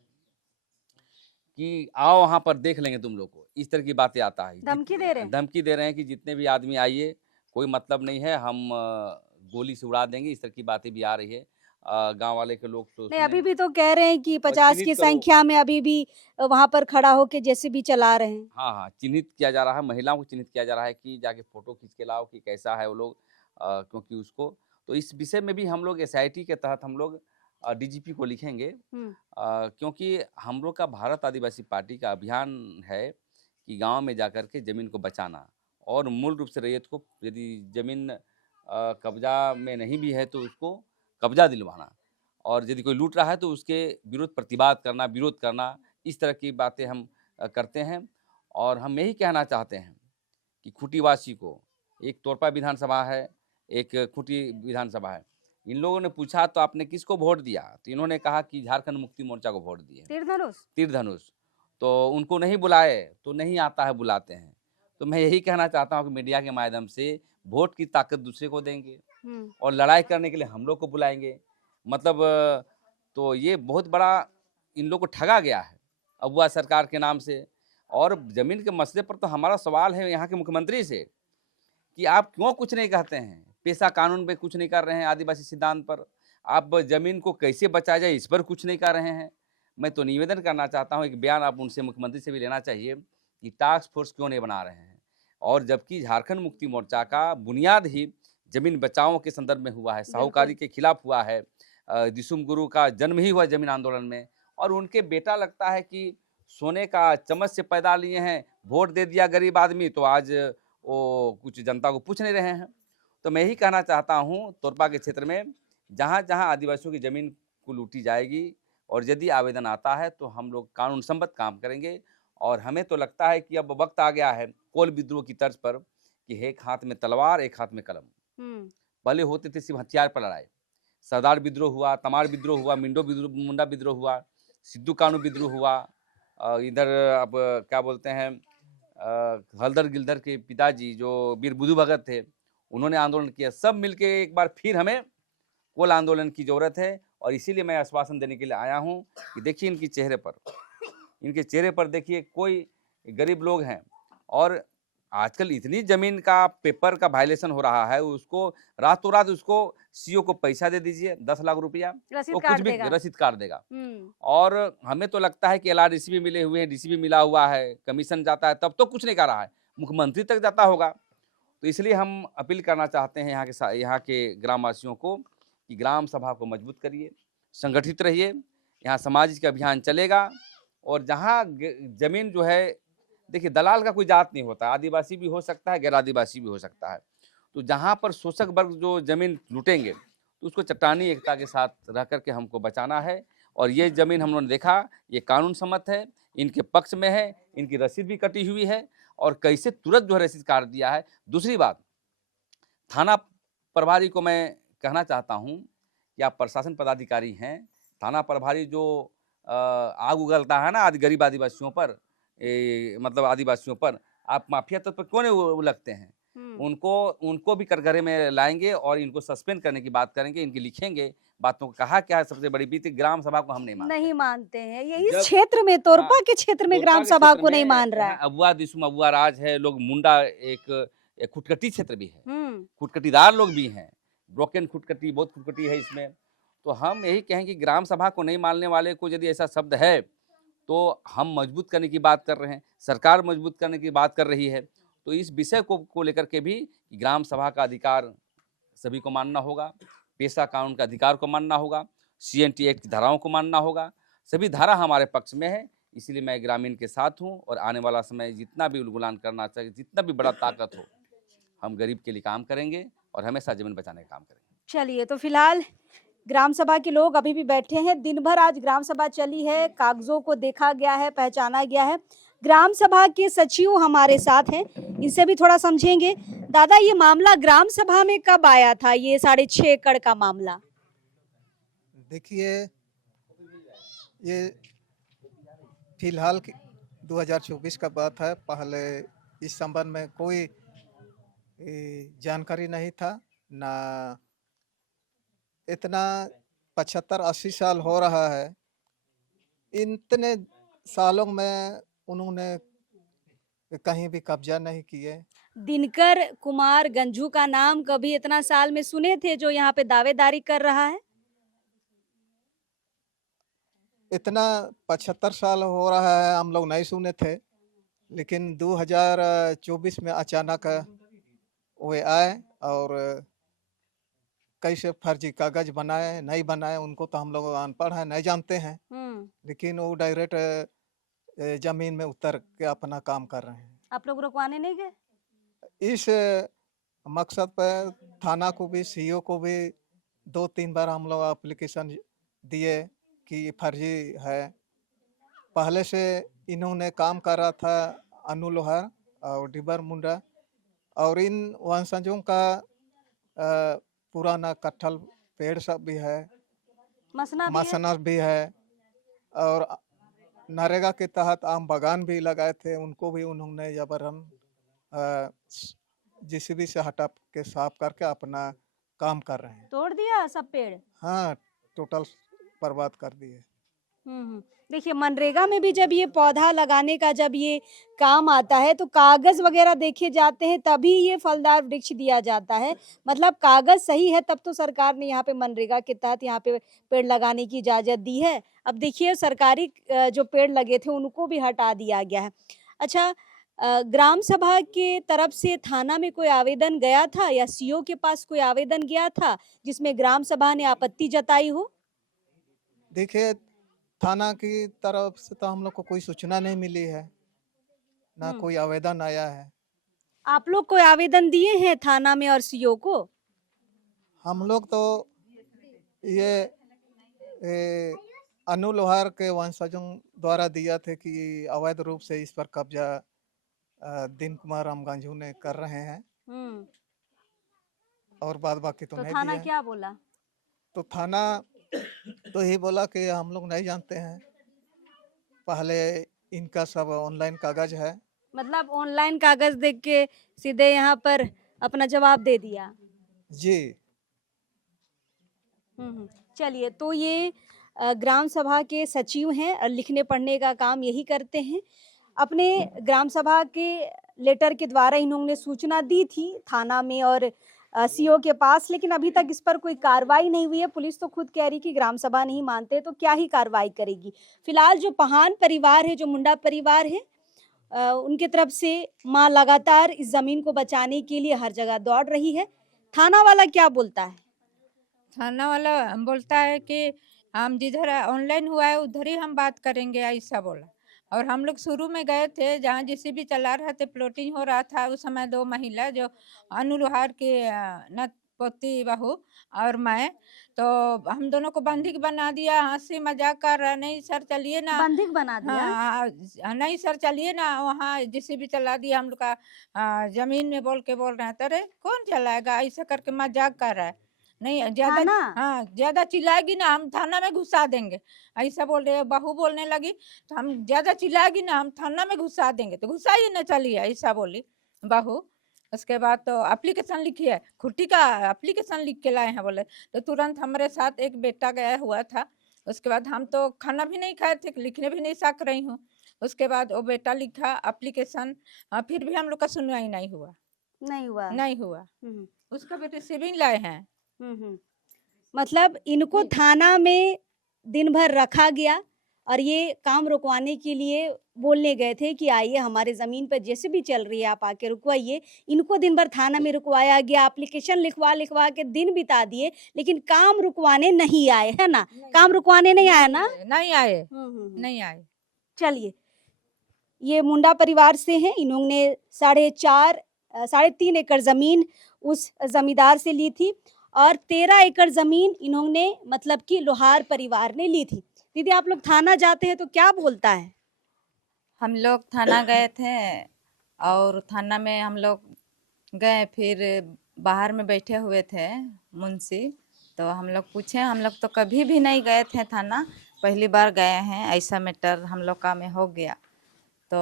कि आओ वहाँ पर देख लेंगे तुम लोग को, इस तरह की बातें आता है। धमकी दे रहे हैं। धमकी दे रहे हैं कि जितने भी आदमी आइए, कोई मतलब नहीं है, हम गोली से उड़ा देंगे, इस तरह की बातें भी आ रही है। गांव वाले के लोग तो नहीं, अभी भी तो कह रहे हैं कि 50 चिन्हित की करो। संख्या में अभी भी वहां पर खड़ा होके JCB चला रहे हैं। हाँ, चिन्हित किया जा रहा है, महिलाओं को चिन्हित किया जा रहा है कि जाके फोटो खींच के लाओ कि कैसा है वो लोग, क्योंकि उसको तो इस विषय में भी हम लोग SIT के तहत हम लोग DGP को लिखेंगे, क्योंकि हम लोग का भारत आदिवासी पार्टी का अभियान है कि गांव में जाकर के ज़मीन को बचाना, और मूल रूप से रैयत को यदि ज़मीन कब्जा में नहीं भी है तो उसको कब्जा दिलवाना, और यदि कोई लूट रहा है तो उसके विरुद्ध प्रतिवाद करना, विरोध करना, इस तरह की बातें हम करते हैं। और हम यही कहना चाहते हैं कि खूंटीवासी को, एक तोरपा विधानसभा है, एक खूंटी विधानसभा है, इन लोगों ने पूछा तो आपने किसको वोट दिया, तो इन्होंने कहा कि झारखंड मुक्ति मोर्चा को वोट दिए, तीर धनुष। तो उनको नहीं बुलाए तो नहीं आता है, बुलाते हैं। तो मैं यही कहना चाहता हूँ कि मीडिया के माध्यम से वोट की ताकत दूसरे को देंगे और लड़ाई करने के लिए हम लोग को बुलाएंगे। मतलब तो ये बहुत बड़ा इन लोग को ठगा गया है अगुआ सरकार के नाम से। और ज़मीन के मसले पर तो हमारा सवाल है यहाँ के मुख्यमंत्री से कि आप क्यों कुछ नहीं कहते हैं, पेशा कानून पे कुछ नहीं कर रहे हैं, आदिवासी सिद्धांत पर आप ज़मीन को कैसे बचाया जाए इस पर कुछ नहीं कर रहे हैं। मैं तो निवेदन करना चाहता हूँ, एक बयान आप उनसे, मुख्यमंत्री से भी लेना चाहिए कि टास्क फोर्स क्यों नहीं बना रहे हैं, और जबकि झारखंड मुक्ति मोर्चा का बुनियाद ही ज़मीन बचाओ के संदर्भ में हुआ है, साहूकारी के खिलाफ हुआ है, दिसुम गुरु का जन्म ही हुआ ज़मीन आंदोलन में। और उनके बेटा लगता है कि सोने का चम्मच से पैदा लिए हैं, वोट दे दिया गरीब आदमी, तो आज वो कुछ जनता को पूछ नहीं रहे हैं। तो मैं यही कहना चाहता हूँ, तोरपा के क्षेत्र में जहाँ जहाँ आदिवासियों की ज़मीन को लूटी जाएगी और यदि आवेदन आता है तो हम लोग कानून सम्मत काम करेंगे। और हमें तो लगता है कि अब वक्त आ गया है कोल विद्रोह की तर्ज पर कि एक हाथ में तलवार एक हाथ में कलम। पहले होते थे सिर्फ हथियार पर लड़ाई, सरदार विद्रोह हुआ, तमार विद्रोह हुआ, मुंडा विद्रोह हुआ, सिद्धू कानू विद्रोह हुआ, इधर अब क्या बोलते हैं हलदर गिलधर के पिताजी जो वीर बुधू भगत थे उन्होंने आंदोलन किया। सब मिलके एक बार फिर हमें कोल आंदोलन की ज़रूरत है। और इसीलिए मैं आश्वासन देने के लिए आया हूँ कि देखिए इनके चेहरे पर देखिए कोई गरीब लोग हैं, और आजकल इतनी ज़मीन का पेपर का वायलेशन हो रहा है, उसको रातों रात उसको CO को पैसा दे दीजिए 10 लाख रुपया, वो कुछ भी रसीद काट देगा। और हमें तो लगता है कि LRDC भी मिले हुए हैं, DC भी मिला हुआ है, कमीशन जाता है तब तो कुछ नहीं कर रहा है, मुख्यमंत्री तक जाता होगा। तो इसलिए हम अपील करना चाहते हैं यहाँ के ग्रामवासियों को कि ग्राम सभा को मजबूत करिए, संगठित रहिए, यहाँ सामाजिक अभियान चलेगा। और जहाँ ज़मीन जो है, देखिए दलाल का कोई जात नहीं होता, आदिवासी भी हो सकता है, गैर आदिवासी भी हो सकता है। तो जहाँ पर शोषक वर्ग जो ज़मीन लूटेंगे तो उसको चट्टानी एकता के साथ रह करके हमको बचाना है। और ये ज़मीन हम लोगों ने देखा, ये कानून सम्मत है, इनके पक्ष में है, इनकी रसीद भी कटी हुई है, और कैसे तुरंत जो है रसीद काट दिया है। दूसरी बात, थाना प्रभारी को मैं कहना चाहता हूँ कि आप प्रशासन पदाधिकारी हैं, थाना प्रभारी जो आग उगलता है ना गरीब आदिवासियों पर, मतलब आदिवासियों पर, आप माफिया तत्व पर क्यों नहीं उलगते हैं? उनको भी कटघरे में लाएंगे और इनको सस्पेंड करने की बात करेंगे, इनकी लिखेंगे बातों को। कहा क्या है सबसे बड़ी बीती, ग्राम सभा को हम नहीं मानते हैं। ये इस क्षेत्र में, तोरपा के क्षेत्र में ग्राम सभा को नहीं मान रहा है। अबुआ दिसुम अबुआ राज है, लोग मुंडा एक खुटकटी क्षेत्र भी है, खुटकटीदार लोग भी हैं, ब्रोकन खुटकटी, बहुत खुटकटी है इसमें। तो हम यही कहें कि ग्राम सभा को नहीं मानने वाले को यदि ऐसा शब्द है तो हम मजबूत करने की बात कर रहे हैं, सरकार मजबूत करने की बात कर रही है। तो इस विषय को लेकर के भी ग्राम सभा का अधिकार सभी को मानना होगा, पेशा कानून का अधिकार को मानना होगा, CNT एक्ट की धाराओं को मानना होगा। सभी धारा हमारे पक्ष में है, इसलिए मैं ग्रामीण के साथ हूँ और आने वाला समय जितना भी उलगुलान करना चाहिए, जितना भी बड़ा ताकत हो, हम गरीब के लिए काम करेंगे और हमेशा जमीन बचाने का काम करेंगे। चलिए, तो फिलहाल ग्राम सभा के लोग अभी भी बैठे हैं। दिन भर आज ग्राम सभा चली है, कागजों को देखा गया है, पहचाना गया है। ग्राम सभा के सचिव हमारे साथ हैं, इनसे भी थोड़ा समझेंगे। दादा, ये मामला ग्राम सभा में कब आया था, ये 6.5 एकड़ का मामला? देखिए, ये फिलहाल 2024 का बात है। पहले इस संबंध में कोई जानकारी नहीं था ना। इतना 75-80 साल हो रहा है, इतने सालों में उन्होंने कहीं भी कब्जा नहीं किए। दिनकर कुमार गंजू का नाम कभी इतना साल में सुने थे जो यहाँ पे दावेदारी कर रहा है? इतना 75 साल हो रहा है, हम लोग नहीं सुने थे, लेकिन 2024 में अचानक वे आए और कैसे फर्जी कागज बनाए नहीं बनाए उनको तो हम लोग अनपढ़ हैं, नहीं जानते हैं। लेकिन वो डायरेक्ट जमीन में उतर के अपना काम कर रहे हैं। आप लोग रुकवाने नहीं गए? इस मकसद पर थाना को भी, CO को भी 2-3 बार हम लोग एप्लीकेशन दिए कि ये फर्जी है। पहले से इन्होंने काम कर रहा था अनु लोहार और डिबर मुंडा, और इन वंशजों का पुराना कटहल पेड़ सब भी है, मसना भी है, और नरेगा के तहत आम बागान भी लगाए थे, उनको भी उन्होंने जबरन JCB से हटा के साफ करके अपना काम कर रहे हैं। तोड़ दिया सब पेड़? हाँ, टोटल बर्बाद कर दिए। देखिए, मनरेगा में भी जब ये पौधा लगाने का जब ये काम आता है तो कागज वगैरह देखे जाते हैं, तभी ये फलदार वृक्ष दिया जाता है। मतलब कागज सही है तब तो सरकार ने यहाँ पे मनरेगा के तहत यहाँ पे पेड़ लगाने की इजाजत दी है। अब देखिए, सरकारी जो पेड़ लगे थे उनको भी हटा दिया गया है। अच्छा, ग्राम सभा के तरफ से थाना में कोई आवेदन गया था या CO के पास कोई आवेदन गया था जिसमें ग्राम सभा ने आपत्ति जताई हो? देखिए, थाना की तरफ से तो हम लोग को कोई सूचना नहीं मिली है, ना कोई आवेदन आया है। आप लोग कोई आवेदन दिए हैं थाना में और CO को? हम लोग तो ये अनु लोहार के वंशजों द्वारा दिया थे कि अवैध रूप से इस पर कब्जा दिन कुमार राम गंजू ने कर रहे हैं, और बाद बाकी तो नहीं दिया। थाना क्या बोला? तो थाना तो यही बोला कि हम लोग नहीं जानते हैं, पहले इनका सब ऑनलाइन कागज है। मतलब ऑनलाइन कागज देख के सीधे यहाँ पर अपना जवाब दे दिया? जी। चलिए, तो ये ग्राम सभा के सचिव हैं और लिखने पढ़ने का काम यही करते हैं। अपने ग्राम सभा के लेटर के द्वारा इन्होंने सूचना दी थी थाना में और CO के पास, लेकिन अभी तक इस पर कोई कार्रवाई नहीं हुई है। पुलिस तो खुद कह रही कि ग्राम सभा नहीं मानते तो क्या ही कार्रवाई करेगी। फिलहाल जो पहान परिवार है, जो मुंडा परिवार है, उनके तरफ से माँ लगातार इस जमीन को बचाने के लिए हर जगह दौड़ रही है। थाना वाला क्या बोलता है? थाना वाला बोलता है कि हम जिधर ऑनलाइन हुआ है उधर ही हम बात करेंगे, ऐसा बोला। और हम लोग शुरू में गए थे जहाँ JCB चला रहे थे, प्लॉटिंग हो रहा था, उस समय 2 महिला जो अनु लोहार के नत पोती बहू और मैं, तो हम दोनों को बंदिक बना दिया। हंसी मजाक कर रहा, नहीं सर चलिए ना। बंदिक बना दिया? हाँ, नहीं सर चलिए ना, वहाँ JCB चला दिया हम लोग का जमीन में बोल रहे हैं। अरे कौन चलाएगा, ऐसा करके मजाक कर रहा है। नहीं ज्यादा, हाँ ज्यादा चिल्लाएगी ना हम थाना में घुसा देंगे, ऐसा बोल रहे। बहू बोलने लगी तो हम ज्यादा चिल्लाएगी ना हम थाना में घुसा देंगे, तो घुसाइए ना, चलिए, ऐसा बोली बहू। उसके बाद तो एप्लीकेशन लिखी है, खुट्टी का एप्लीकेशन लिख के लाए हैं बोले। तो तुरंत हमारे साथ एक बेटा गया हुआ था। उसके बाद हम तो खाना भी नहीं खाए थे, लिखने भी नहीं सक रही हूँ। उसके बाद वो बेटा लिखा एप्लीकेशन, फिर भी हम लोग का सुनवाई नहीं हुआ। उसका बेटे सिविल लाए हैं। मतलब इनको थाना में दिन भर रखा गया और ये काम रुकवाने के लिए बोलने गए थे कि आइए हमारे ज़मीन पर जैसे भी चल रही है आप आके रुकवाइए। इनको दिन भर थाना में रुकवाया गया, एप्लीकेशन लिखवा के दिन बिता दिए, लेकिन काम रुकवाने नहीं आए, है ना? काम रुकवाने नहीं आया ना? नहीं आए, नहीं नहीं आए। चलिए, ये मुंडा परिवार से हैं। इन्होंने 3.5 एकड़ ज़मीन उस ज़मींदार से ली थी और 13 एकड़ ज़मीन इन्होंने मतलब कि लोहार परिवार ने ली थी। दीदी, आप लोग थाना जाते हैं तो क्या बोलता है? हम लोग थाना गए थे और थाना में हम लोग गए, फिर बाहर में बैठे हुए थे मुंशी, तो हम लोग पूछे, हम लोग तो कभी भी नहीं गए थे थाना, पहली बार गए हैं, ऐसा मैटर हम लोग का में हो गया। तो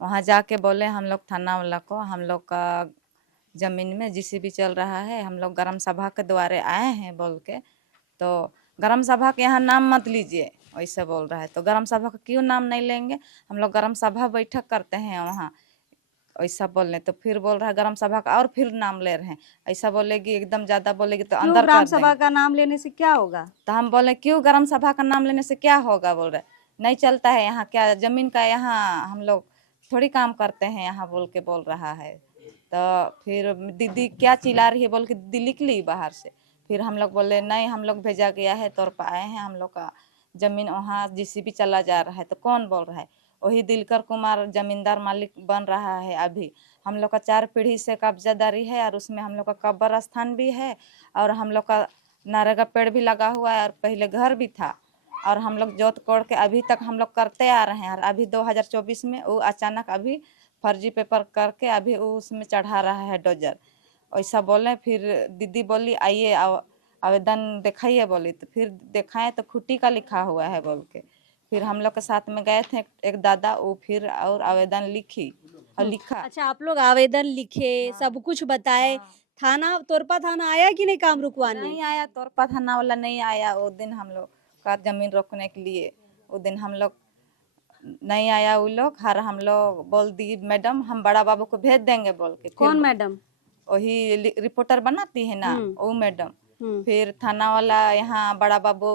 वहाँ जाके बोले हम लोग थाना वाला को, हम लोग का ज़मीन में जीसीबी चल रहा है, हम लोग ग्राम सभा के द्वारे आए हैं बोल के। तो ग्राम सभा के यहाँ नाम मत लीजिए, वैसे बोल रहा है। तो ग्राम सभा का क्यों नाम नहीं लेंगे, हम लोग ग्राम सभा बैठक करते हैं वहाँ, ऐसा बोलने। तो फिर बोल रहा है ग्राम सभा का और फिर नाम ले रहे हैं, ऐसा बोलेगी, एकदम ज़्यादा बोलेगी तो क्यों अंदर ग्राम कर सभा देंगे। का नाम लेने से क्या होगा? तो हम बोले क्यों ग्राम सभा का नाम लेने से क्या होगा, बोल रहे नहीं चलता है यहाँ, क्या ज़मीन का यहाँ हम लोग थोड़ी काम करते हैं यहाँ, बोल के बोल रहा है। तो फिर दीदी क्या चिल्ला रही है बोल के दीदी निकली बाहर से। फिर हम लोग बोले नहीं, हम लोग भेजा गया है, तौर पर आए हैं, हम लोग का ज़मीन वहाँ जीसीबी चला जा रहा है। तो कौन बोल रहा है? वही दिलकर कुमार जमींदार मालिक बन रहा है अभी। हम लोग का 4 पीढ़ी से कब्जादारी है और उसमें हम लोग का कब्र स्थान भी है और हम लोग का नारे का पेड़ भी लगा हुआ है और पहले घर भी था और हम लोग जोत कोड़ के अभी तक हम लोग करते आ रहे हैं। और अभी 2024 में वो अचानक अभी फर्जी पेपर करके अभी वो उसमें चढ़ा रहा है डोजर, ऐसा बोले। फिर दीदी बोली आइए आवेदन दिखाइए, बोली। तो फिर दिखाएं तो खुट्टी का लिखा हुआ है बोल के। फिर हम लोग के साथ में गए थे एक दादा, वो फिर और आवेदन लिखी और लिखा। अच्छा, आप लोग आवेदन लिखे, सब कुछ बताए, थाना तोरपा थाना आया कि नहीं काम रुकवाने? नहीं आया, तोरपा थाना वाला नहीं आया वो दिन हम लोग का ज़मीन रोकने के लिए। वो दिन हम लोग नहीं आया वो लोग, हर हम लोग बोल दी मैडम हम बड़ा बाबू को भेज देंगे बोल के। कौन मैडम? वही रिपोर्टर बनाती है ना, वो मैडम। फिर थाना वाला यहाँ बड़ा बाबू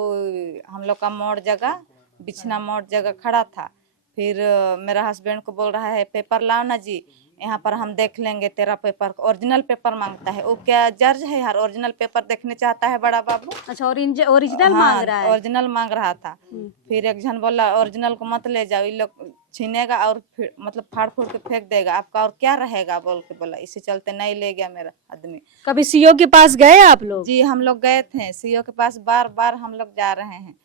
हम लोग का मोड़ जगह, बिछना मोड़ जगह खड़ा था। फिर मेरा हस्बैंड को बोल रहा है पेपर लाओ ना जी, यहाँ पर हम देख लेंगे तेरा पेपर। ओरिजिनल पेपर मांगता है, वो क्या जज है यार, ओरिजिनल पेपर देखने चाहता है बड़ा बाबू। अच्छा, ओरिजिनल मांग रहा है? ओरिजिनल मांग रहा था। फिर एक जन बोला ओरिजिनल को मत ले जाओ, ये लोग छीनेगा और फिर मतलब फाड़ फूड़ के फेंक देगा, आपका और क्या रहेगा बोल के बोला। इसी चलते नहीं ले गया मेरा आदमी। कभी सीओ के पास गए आप लोग? जी हम लोग गए थे सीओ के पास, बार बार हम लोग जा रहे हैं।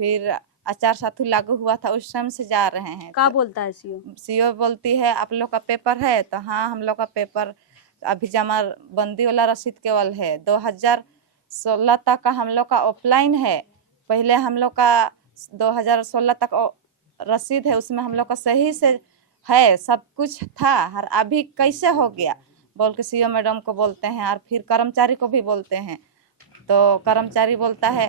फिर आचार साथु लागू हुआ था उस टाइम से जा रहे हैं। क्या बोलता है सीओ? सीओ बोलती है आप लोग का पेपर है, तो हाँ हम लोग का पेपर अभी जमा बंदी वाला रसीद केवल है। 2016 तक का हम लोग का ऑफलाइन है, पहले हम लोग का 2016 तक रसीद है, उसमें हम लोग का सही से है, सब कुछ था। हर अभी कैसे हो गया बोल के सीओ मैडम को बोलते हैं और फिर कर्मचारी को भी बोलते हैं। तो कर्मचारी बोलता है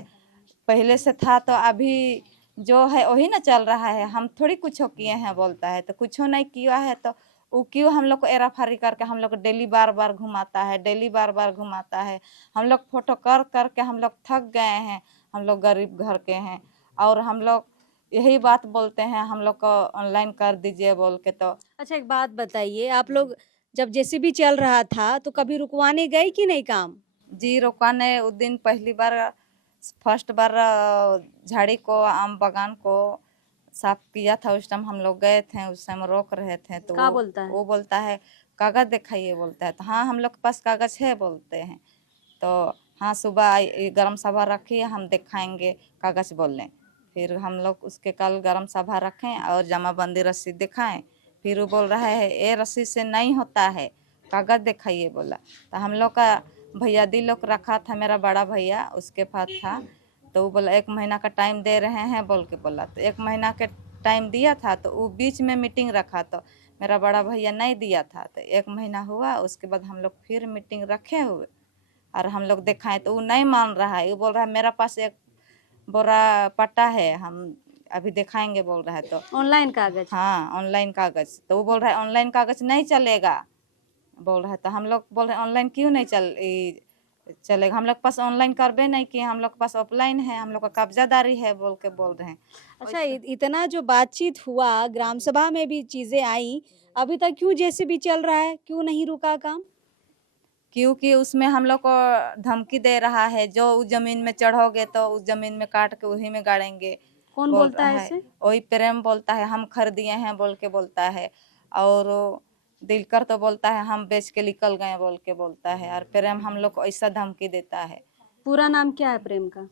पहले से था तो अभी जो है वही ना चल रहा है, हम थोड़ी कुछ किए हैं बोलता है। तो कुछ नहीं किया है तो वो क्यों हम लोग को एराफारी करके हम लोग को डेली बार बार घुमाता है, डेली बार बार घुमाता है। हम लोग फोटो कर करके हम लोग थक गए हैं, हम लोग गरीब घर के हैं और हम लोग यही बात बोलते हैं हम लोग को ऑनलाइन कर दीजिए बोल के। तो अच्छा, एक बात बताइए, आप लोग जब जेसीबी चल रहा था तो कभी रुकवाने गए कि नहीं काम? जी रुकवाने उस दिन पहली बार फर्स्ट बार झाड़ी को आम बागान को साफ किया था, उस टाइम हम लोग गए थे, उस टाइम रोक रहे थे। तो क्या बोलता है? वो बोलता है कागज दिखाइए बोलता है। तो हाँ हम लोग के पास कागज है बोलते हैं। तो हाँ सुबह गर्म सभा रखिए हम दिखाएंगे कागज बोलने। फिर हम लोग उसके कल गर्म सभा रखें और जमाबंदी रसीद दिखाएं। फिर वो बोल रहा है ये रसीद से नहीं होता है, कागज दिखाइए बोला। तो हम लोग का भैया दी लोग रखा था, मेरा बड़ा भैया उसके पास था। तो वो बोला 1 महीना का टाइम दे रहे हैं बोल के बोला। तो 1 महीना के टाइम दिया था, तो वो बीच में मीटिंग रखा, तो मेरा बड़ा भैया नहीं दिया था। तो 1 महीना हुआ, उसके बाद हम लोग फिर मीटिंग रखे हुए और हम लोग दिखाएं तो वो नहीं मान रहा है। वो बोल रहा है मेरा पास एक बोरा पट्टा है, हम अभी दिखाएंगे बोल रहा है। तो ऑनलाइन कागज? हाँ ऑनलाइन कागज। तो वो बोल रहा है ऑनलाइन कागज नहीं चलेगा बोल रहा है। तो हम लोग बोल रहे हैं ऑनलाइन क्यों नहीं चलेगा। हम लोग के पास ऑनलाइन करबे नहीं किए, हम लोग के पास ऑफलाइन है, हम लोग का कब्जादारी है बोल रहे हैं। अच्छा, इतना जो बातचीत हुआ, ग्राम सभा में भी चीजें आई, अभी तक क्यों जेसीबी चल रहा है, क्यों नहीं रुका काम? क्योंकि उसमें हम लोग को धमकी दे रहा है, जो उस जमीन में चढ़ोगे तो उस जमीन में काट के वही में गाड़ेंगे। कौन बोल बोलता रहा है ऐसे? वही प्रेम बोलता है, हम खरीदिए हैं बोल के बोलता है। और दिलकर तो बोलता है हम बेच के निकल गए बोल के बोलता है। और प्रेम हम लोग को ऐसा धमकी देता है। पूरा नाम क्या है प्रेम का?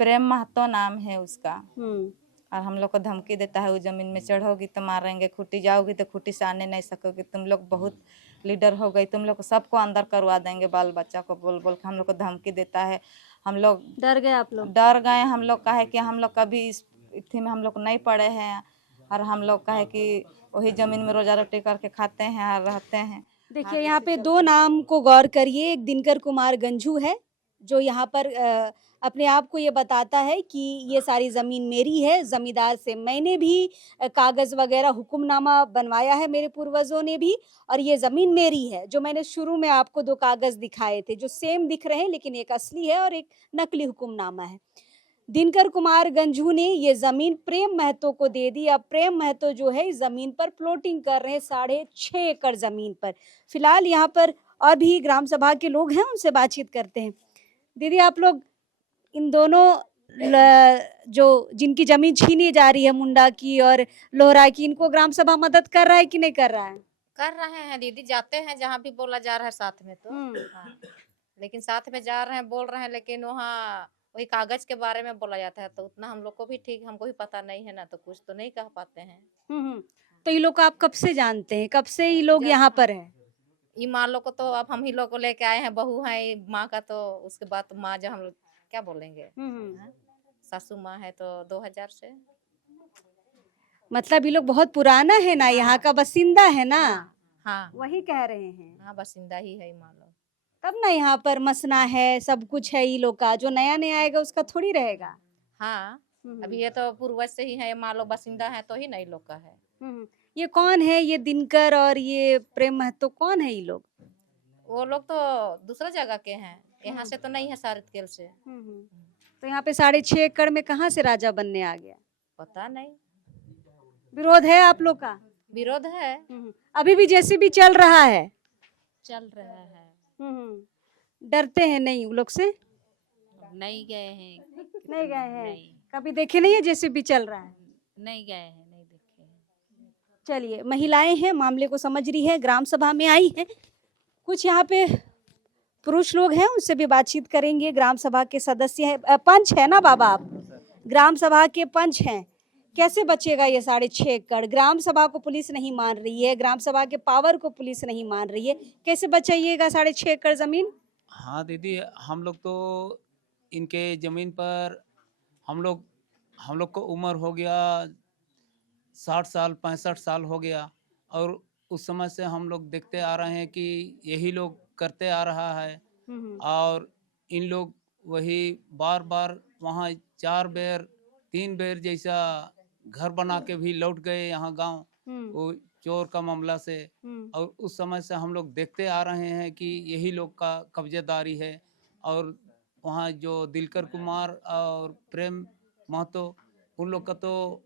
प्रेम महतो नाम है उसका। हम्म। और हम लोग को धमकी देता है, वो जमीन में चढ़ोगी तो मारेंगे, खुटी जाओगी तो खुटी से आने नहीं सकोगी, तुम लोग बहुत लीडर हो गई, तुम लोग को सबको अंदर करवा देंगे, बाल बच्चा को बोल बोल के हम लोग को धमकी देता है। हम लोग डर गए आप लोग? डर गए हम लोग, का है कि हम लोग कभी इस इथी में हम लोग नहीं पड़े हैं। और हम लोग का है कि वही जमीन में रोजा रोटी करके खाते हैं और रहते हैं। देखिए, यहाँ पे दो नाम को गौर करिए। एक दिनकर कुमार गंझू है, जो यहाँ पर अपने आप को ये बताता है कि ये सारी ज़मीन मेरी है, ज़मींदार से मैंने भी कागज़ वगैरह हुक्मनामा बनवाया है, मेरे पूर्वजों ने भी, और ये ज़मीन मेरी है। जो मैंने शुरू में आपको 2 कागज़ दिखाए थे, जो सेम दिख रहे हैं, लेकिन एक असली है और एक नकली हुक्मनामा है। दिनकर कुमार गंझू ने ये ज़मीन प्रेम महतो को दे दी। अब प्रेम महतो जो है इस ज़मीन पर प्लॉटिंग कर रहे हैं, 6.5 एकड़ ज़मीन पर। फिलहाल यहाँ पर और भी ग्राम सभा के लोग हैं, उनसे बातचीत करते हैं। दीदी, आप लोग इन दोनों जो जिनकी ज़मीन छीनी जा रही है, मुंडा की और लोहरा की, इनको ग्राम सभा मदद कर रहा है कि नहीं कर रहा है? कर रहे हैं दीदी, जाते हैं जहाँ भी बोला जा रहा है साथ में तो। हाँ, लेकिन साथ में जा रहे हैं, बोल रहे हैं, लेकिन वहाँ वही कागज के बारे में बोला जाता है, तो उतना हम लोग को भी ठीक, हमको भी पता नहीं है ना, तो कुछ तो नहीं कह पाते हैं। तो ये लोग को आप कब से जानते हैं, कब से ये लोग यहाँ पर हैं? ये माँ लोग को तो अब हम ही लोग को लेके आए हैं, बहू है माँ का, तो उसके बाद तो माँ जो हम लोग क्या बोलेंगे। हाँ? सासू माँ है तो 2000 से। मतलब ये लोग बहुत पुराना है ना, यहाँ का बासिंदा है ना? हाँ, वही कह रहे हैं। हाँ, बासिंदा ही है मान लो। तब ना यहाँ पर मसना है, सब कुछ है ये लोग का। जो नया नया आएगा उसका थोड़ी रहेगा। हाँ, अभी ये तो पूर्वज से ही है, मान लो बासिंदा है तो ही नहीं लोग का है। ये कौन है, ये दिनकर और ये प्रेम महतो कौन है ये लोग? वो लोग तो दूसरा जगह के हैं, यहाँ से तो नहीं है, सारितकेल से। तो यहाँ पे 6.5 एकड़ में कहाँ से राजा बनने आ गया? पता नहीं, विरोध है आप लोग का? विरोध है। अभी भी जेसीबी चल रहा है? चल रहा है। डरते हैं नहीं वो लोग से? नहीं गए हैं। नहीं गए हैं? नहीं, कभी देखे नहीं है जेसीबी चल रहा है? नहीं गए हैं, नहीं देखे हैं। चलिए, महिलाएं हैं, मामले को समझ रही है, ग्राम सभा में आई है। कुछ यहाँ पे पुरुष लोग हैं, उनसे भी बातचीत करेंगे। ग्राम सभा के सदस्य है, पंच है ना बाबा आप? ग्राम सभा के पंच हैं। कैसे बचेगा ये 6.5 एकड़? ग्राम सभा को पुलिस नहीं मान रही है, ग्राम सभा के पावर को पुलिस नहीं मान रही है, कैसे बचाइएगा 6.5 एकड़ जमीन? हाँ दीदी, हम लोग तो इनके ज़मीन पर हम लोग को उम्र हो गया 60 साल 65 साल हो गया। और उस समय से हम लोग देखते आ रहे हैं कि यही लोग करते आ रहा है। और इन लोग वही बार बार वहाँ 4 बेर 3 बेर जैसा घर बना के भी लौट गए यहाँ गांव, वो चोर का मामला से। और उस समय से हम लोग देखते आ रहे हैं कि यही लोग का कब्जेदारी है। और वहाँ जो दिलकर कुमार और प्रेम महतो, उन लोग का तो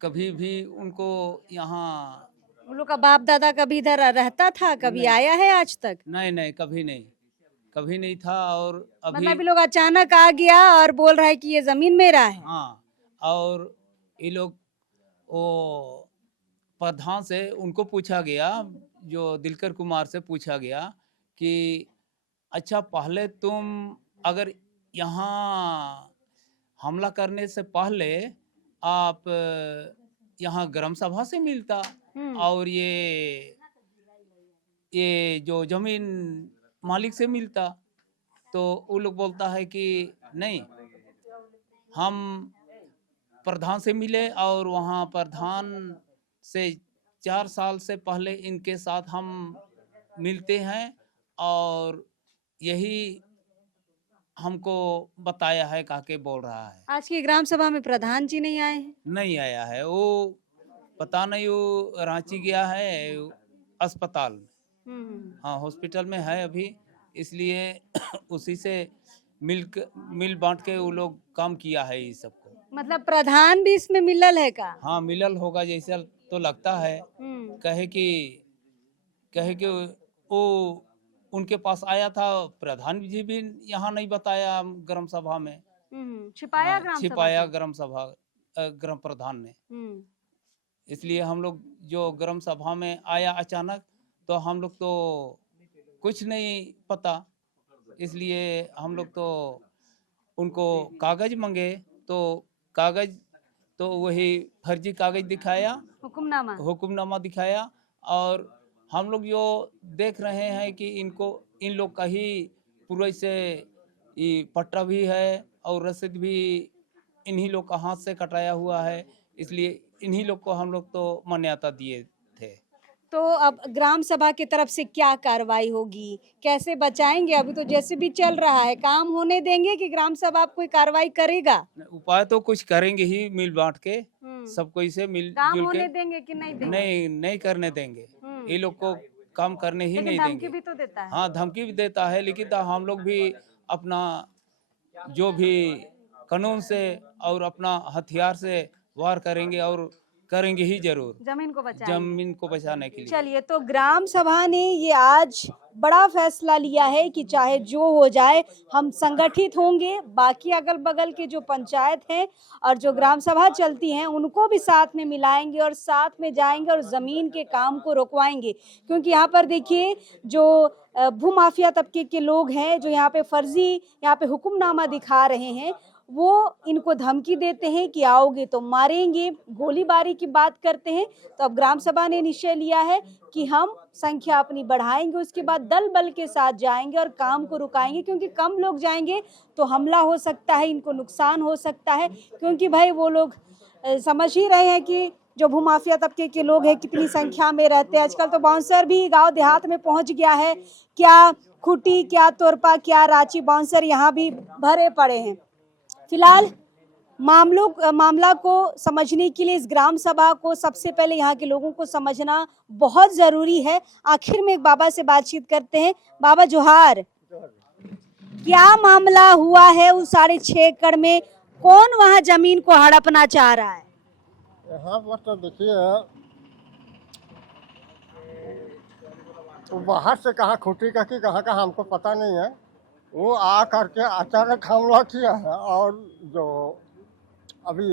कभी भी उनको यहाँ उन लोग का बाप दादा कभी इधर रहता था, कभी नहीं। आया है आज तक? नहीं, कभी नहीं था। और अभी मतलब ये लोग अचानक आ गया और बोल रहा है कि ये जमीन मेरा है। हाँ, और ये लोग वो प्रधान से उनको पूछा गया, जो दिलकर कुमार से पूछा गया कि अच्छा, पहले तुम अगर यहाँ हमला करने से पहले आप यहाँ ग्राम सभा से मिलता और ये जो जमीन मालिक से मिलता। तो वो लोग बोलता है कि नहीं, हम प्रधान से मिले और वहाँ प्रधान से 4 साल से पहले इनके साथ हम मिलते हैं और यही हमको बताया है, कह के बोल रहा है। आज की ग्राम सभा में प्रधान जी नहीं आए हैं? नहीं आया है, वो पता नहीं, वो रांची गया है अस्पताल में। हाँ, हॉस्पिटल में है अभी, इसलिए उसी से मिल बांट के वो लोग काम किया है ये सबको। मतलब प्रधान भी इसमें मिलल है का? हाँ, मिलल होगा जैसा तो लगता है। कहे कि वो उनके पास आया था, प्रधान जी भी यहाँ नहीं बताया ग्राम सभा में। छिपाया हाँ, ग्राम सभा छिपाया से? ग्राम प्रधान ने। हम्म, इसलिए हम लोग जो ग्राम सभा में आया अचानक, तो हम लोग तो कुछ नहीं पता, इसलिए हम लोग तो उनको कागज मांगे, तो कागज तो वही फर्जी कागज दिखाया, हुक्मनामा दिखाया। और हम लोग जो देख रहे हैं कि इन लोग का ही पूरे से ये पट्टा भी है और रसीद भी इन्हीं लोग का हाथ से कटाया हुआ है, इसलिए इन्हीं लोग को हम लोग तो मान्यता दिए थे। तो अब ग्राम सभा की तरफ से क्या कार्रवाई होगी, कैसे बचाएंगे? अभी तो जैसे भी चल रहा है, काम होने देंगे कि ग्राम सभा कोई कार्रवाई करेगा? उपाय तो कुछ करेंगे ही, मिल बांट के सबको इसे मिल काम जुल होने के। देंगे कि नहीं देंगे? नहीं करने देंगे, ये लोग को काम करने ही लेकिन नहीं धमकी देंगे। भी तो देता है। हाँ, धमकी भी देता है, लेकिन तो हम लोग भी अपना जो भी कानून से और अपना हथियार से वार करेंगे और करेंगे ही जरूर, जमीन को बचाने के लिए। चलिए, तो ग्राम सभा ने ये आज बड़ा फैसला लिया है कि चाहे जो हो जाए हम संगठित होंगे, बाकी अगल बगल के जो पंचायत हैं और जो ग्राम सभा चलती हैं उनको भी साथ में मिलाएंगे और साथ में जाएंगे और ज़मीन के काम को रुकवाएंगे। क्योंकि यहाँ पर देखिए, जो भूमाफिया तबके के लोग हैं जो यहाँ पे फर्जी यहाँ पे हुक्मनामा दिखा रहे हैं, वो इनको धमकी देते हैं कि आओगे तो मारेंगे, गोलीबारी की बात करते हैं। तो अब ग्राम सभा ने निश्चय लिया है कि हम संख्या अपनी बढ़ाएंगे, उसके बाद दल बल के साथ जाएंगे और काम को रुकाएंगे, क्योंकि कम लोग जाएंगे तो हमला हो सकता है, इनको नुकसान हो सकता है। क्योंकि भाई वो लोग समझ ही रहे हैं कि जो भूमाफिया तबके के लोग हैं कितनी संख्या में रहते हैं। आजकल तो बाउंसर भी गांव देहात में पहुंच गया है, क्या खूटी, क्या तोरपा, क्या रांची, बाउंसर यहाँ भी भरे पड़े हैं। फिलहाल मामला को समझने के लिए इस ग्राम सभा को सबसे पहले यहाँ के लोगों को समझना बहुत ज़रूरी है। आखिर में एक बाबा से बातचीत करते हैं। बाबा जोहार, क्या मामला हुआ है उस 6.5 एकड़ में? कौन वहाँ जमीन को हड़पना चाह रहा है? यहाँ पर तो देखिए, तो बाहर से कहाँ खुटी का कि कहाँ का हमको पता नहीं है, वो आ करके अचानक हमला किया है। और जो अभी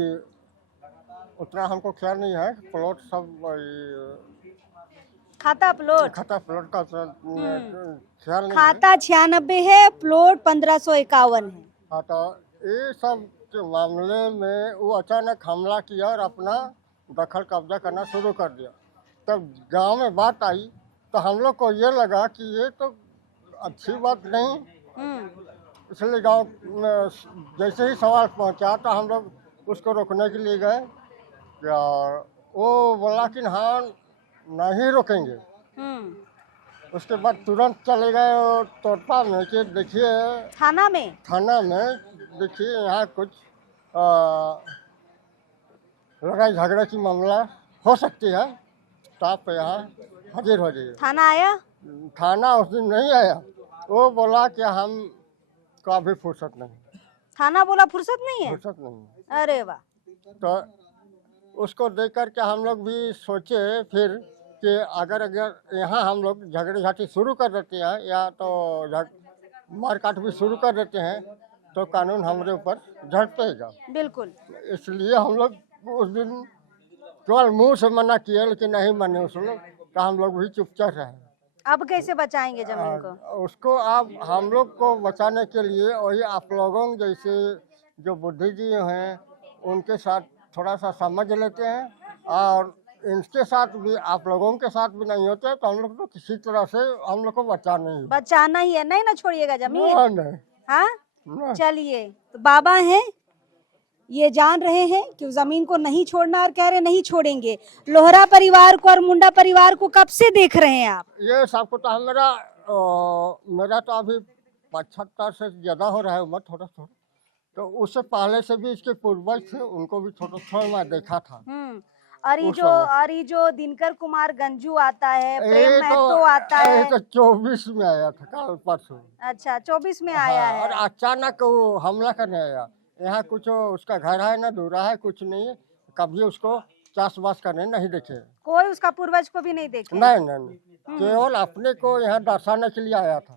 उतना हमको ख्याल नहीं है, प्लॉट सब खाता प्लॉट खाता प्लॉट का ख्याल नहीं है। खाता 96 है, प्लॉट 1551 है। हाँ, तो ये सब के मामले में वो अचानक हमला किया और अपना दखल कब्जा करना शुरू कर दिया। तब गांव में बात आई तो हम लोग को ये लगा कि ये तो अच्छी बात नहीं, इसलिए गांव में जैसे ही सवाल पहुंचा तो हम लोग उसको रोकने के लिए गए, और वो बोला कि हाँ नहीं रोकेंगे। उसके बाद तुरंत चले गए तोरपा में कि देखिए थाना में देखिए यहाँ कुछ लड़ाई झगड़े की मामला हो सकती है, तो आप यहाँ हाजिर हो जाइए। थाना आया? थाना उस दिन नहीं आया, वो बोला कि हम को अभी फुर्सत नहीं। थाना बोला फुर्सत नहीं है? फुर्सत नहीं। अरे वाह। तो उसको देख कर के हम लोग भी सोचे फिर कि अगर यहाँ हम लोग झगड़े झाटी शुरू कर देते हैं या तो मारकाट भी शुरू कर देते हैं तो कानून हमारे ऊपर झड़पेगा। बिल्कुल। इसलिए हम लोग उस दिन केवल मुंह से मना किए, लेकिन नहीं माने उस लोग, तो हम लोग भी चुपचाप रहे। अब कैसे बचाएंगे जमीन को? उसको आप हम लोग को बचाने के लिए वही आप लोगों जैसे जो बुद्धिजीवी हैं उनके साथ थोड़ा सा समझ लेते हैं, और इनके साथ भी आप लोगों के साथ भी नहीं होते तो हम लोग तो किसी तरह से हम लोग को बचाना ही है। नहीं ना छोड़िएगा जमीन? नहीं। हाँ, चलिए, तो बाबा हैं, ये जान रहे हैं कि जमीन को नहीं छोड़ना और कह रहे नहीं छोड़ेंगे। लोहरा परिवार को और मुंडा परिवार को कब से देख रहे हैं आप? ये सबको तो मेरा तो अभी 75 से ज़्यादा हो रहा है उम्र, थोड़ा, तो उससे पहले से भी इसके पूर्वज थे, उनको भी थोड़ा मैं देखा था। और ये उस जो समय। और ये जो दिनकर कुमार गंजू आता है, ये प्रेम महतो आता ये है। तो 24 में आया था, कल परसों। अच्छा, 24 में आया हाँ, और है। अचानक वो हमला करने आया। यहाँ कुछ उसका घर है ना, दूरा है, कुछ नहीं है। कभी उसको चाष-बास करने नहीं देखे। कोई उसका पूर्वज को भी नहीं देखे। नहीं, नहीं, केवल अपने को यहाँ दर्शाने के लिए आया था।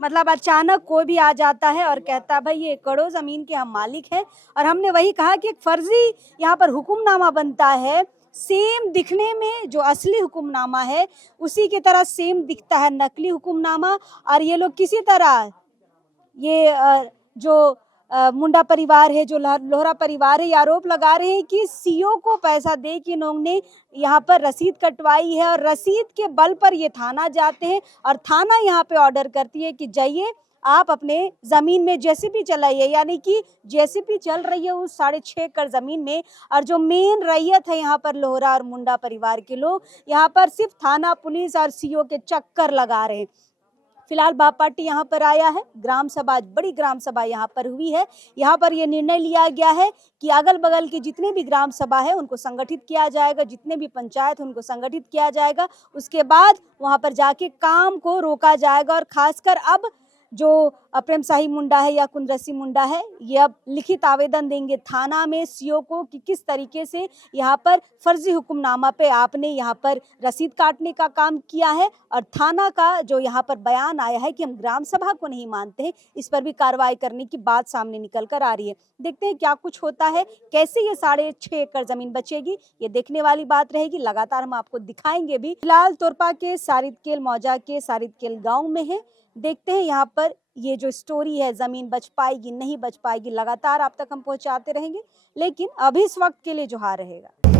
मतलब अचानक कोई भी आ जाता है और कहता भाई ये एकड़ों जमीन के हम मालिक हैं। और हमने वही कहा कि एक फर्जी यहाँ पर हुक्मनामा बनता है, सेम दिखने में जो असली हुक्मनामा है उसी की तरह सेम दिखता है नकली हुक्मनामा। और ये लोग किसी तरह ये जो मुंडा परिवार है, जो लोहरा परिवार है, ये आरोप लगा रहे हैं कि सीओ को पैसा दे के इन्होंने यहाँ पर रसीद कटवाई है और रसीद के बल पर ये थाना जाते हैं और थाना यहाँ पे ऑर्डर करती है कि जाइए आप अपने जमीन में जेसीबी चलाइए। यानी कि जेसीबी चल रही है उस 6.5 एकड़ जमीन में। और जो मेन रैयत है यहाँ पर लोहरा और मुंडा परिवार के लोग यहाँ पर सिर्फ थाना, पुलिस और सीओ के चक्कर लगा रहे हैं। फिलहाल बाप पार्टी यहाँ पर आया है, ग्राम सभा, बड़ी ग्राम सभा यहाँ पर हुई है। यहाँ पर ये निर्णय लिया गया है कि अगल बगल के जितने भी ग्राम सभा है उनको संगठित किया जाएगा, जितने भी पंचायत उनको संगठित किया जाएगा। उसके बाद वहाँ पर जाके काम को रोका जाएगा। और खासकर अब जो प्रेम शाही मुंडा है या कुंदरसी मुंडा है, ये अब लिखित आवेदन देंगे थाना में सीओ को कि किस तरीके से यहाँ पर फर्जी हुक्मनामा पे आपने यहाँ पर रसीद काटने का काम किया है। और थाना का जो यहाँ पर बयान आया है कि हम ग्राम सभा को नहीं मानते हैं, इस पर भी कार्रवाई करने की बात सामने निकल कर आ रही है। देखते हैं क्या कुछ होता है, कैसे ये 6.5 एकड़ जमीन बचेगी, ये देखने वाली बात रहेगी। लगातार हम आपको दिखाएंगे भी। फिलहाल तोरपा के सारिदकेल मौजा के सारिदकेल गाँव में है। देखते हैं यहाँ पर ये जो स्टोरी है, जमीन बच पाएगी नहीं बच पाएगी, लगातार आप तक हम पहुंचाते रहेंगे। लेकिन अभी इस वक्त के लिए जोहार रहेगा।